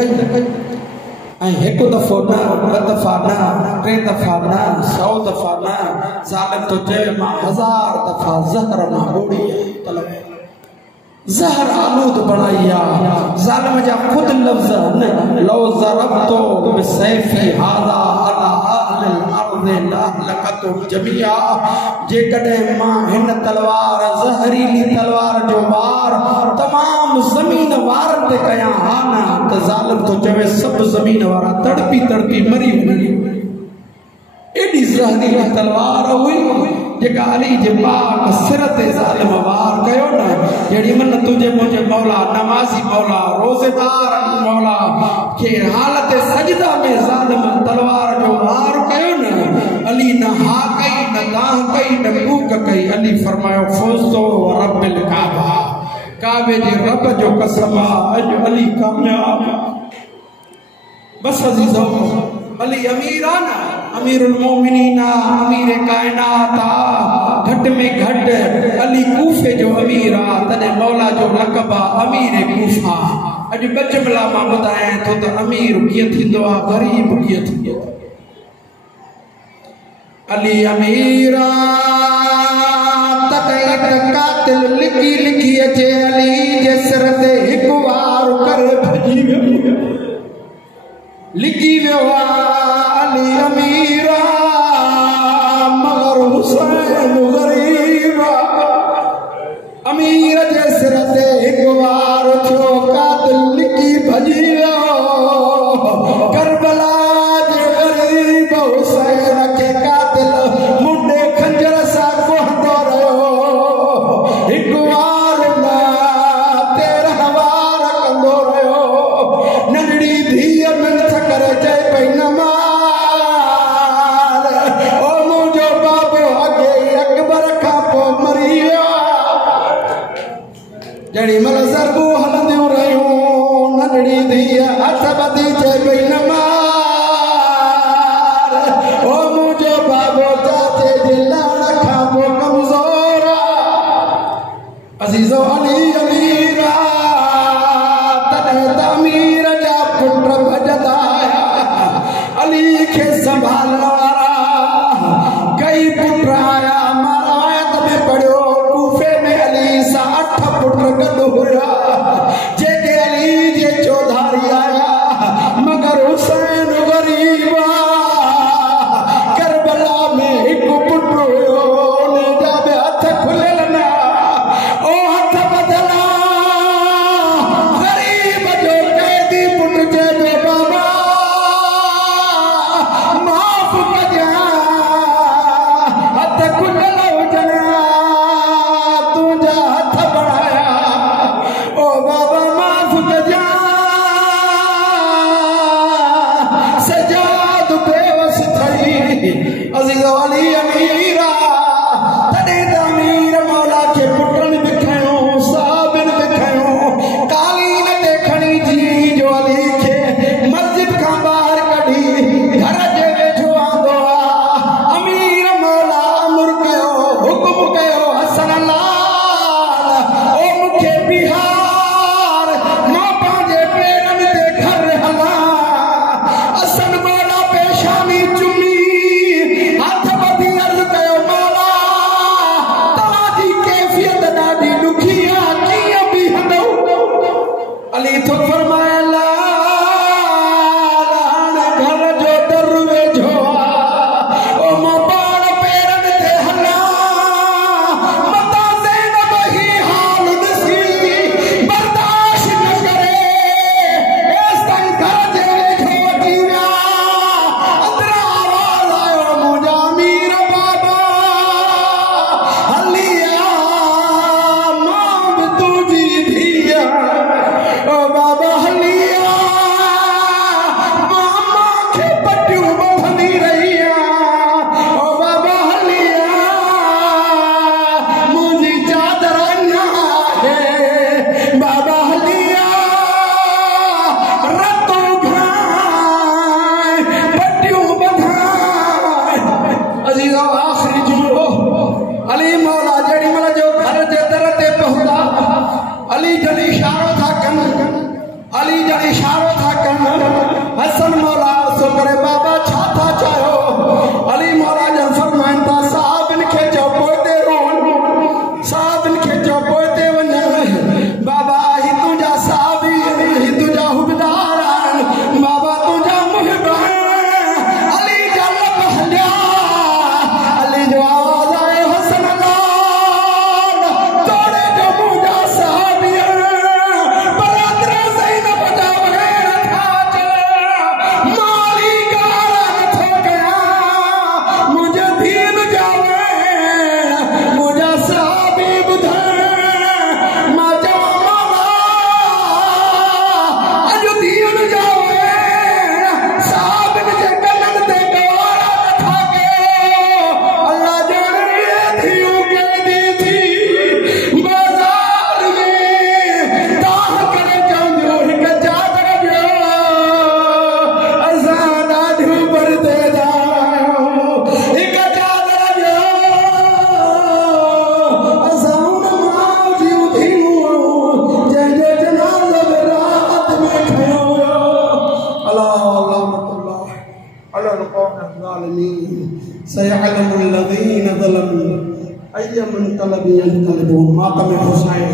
कई एक दफ़ो न ॿ दफ़ा न 3 दफ़ा न 100 दफ़ा न ज़ालिम तो चए मां 1000 दफ़ा ज़हर मां ॿोड़ी तलब ज़हर आलूद बनाइया ज़ालिम जा खुद लफ्ज़ न लो ज़रबतो बिसैफी हादा अला अहलिल अर्ज़ लकतु जमिया जे कदे मां हिन तलवार ज़हरीली तलवार जो वार तमाम ज़मीन वार ते कया हा न त ज़ालिम तो चवे सब ज़मीन वारा तड़पी तड़पी मरी वञी एडी ज़हरीली तलवार हुई जेका अली जे पाक सिर ते ज़ालिम वार कयो न जेड़ी मन तुझे मुझे मौला नमाज़ी मौला रोज़ेदार मौला के हालत सजदा में ज़ालिम तलवार जो वार कयो न अली न हा कई न दाह कई न कूक कई अली फरमायो फौज़ो रब्बिल काबा काबे जे रब जो कसम अज अली कामयाब बस अजीजो अली अमीर ना अमीरुल मोमिनीन अमीर कायनात घट में घट अली कूफे जो अमीर आ तने मौला जो लक़ब अमीर कूफा अज बजमला मां बुधाए तो त अमीर किए थिंदो आ गरीब किए थिंदो अली अमीर तकई कातिल लिखी लिखी अचे अली जे सिर ते एक वार कर भजी वियो लिखी वियो अली अमीरा मगर हुसैन गरीबा अमीर जे सिर ते एक वार छो कातिल लिखी भजी वियो करबला जे गरीब हुसैन के कातिल मुंडे खंजर सां कोहंदो रहियो एक वार ना 13 वार कंदो रहियो नंढड़ी धीअ मिनथ करे चए पई नमाज़ ओ मुंहिंजो बाबो अॻे अकबर खां पोइ मरी वियो जड़ी मल ज़रबू हलंदियूं रहियूं नंढड़ी धीअ हथ ॿधी चए पई नमाज़ ओ मुंहिंजो बाबो चाचे जे लाड़ खां पोइ कमज़ोर अज़ीज़ो अली अमीर तॾहिं त अमीर जा पुट भॼंदा अली के संभालण वारा कई पुट आया मारायत में पढ़ियो कूफे में अली सां 8 पुट गॾु हुया जेके अली जे चौधारी आया मगर हुसैन गरीब करबला में हिकु पुट हुयो उन जा बि हथ खुलियल न ओ हथ बदला गरीब जो कैदी पुट चए बाबा माफ़ कजां हथ खुलियल हुजनि तुंहिंजा हथ बढ़ाया ओ बाबा माफ़ कजां सजाद बेवस थई अज़ीज़ो अली अमीरा तॾहिं त अमीर मौला खे पुटनि बि खयो साबिन बि खयो कालीन ते खणी जी जो अली खे मस्जिद खां ॿाहिरि कढी घर जे वेझो आंदो आहे अमीर मौला अमर कयो हुकुम कयो हसन लाल ओ मूंखे बिहार मां पंहिंजे पेरनि ते घर हलां हसन मौला पेशानी चुमी हथ ॿधी अर्ज़ कयो सयअलमुल्लज़ीना ज़लमू अय्य मुनक़लबिन यन्क़लिबून। मातम हुसैन।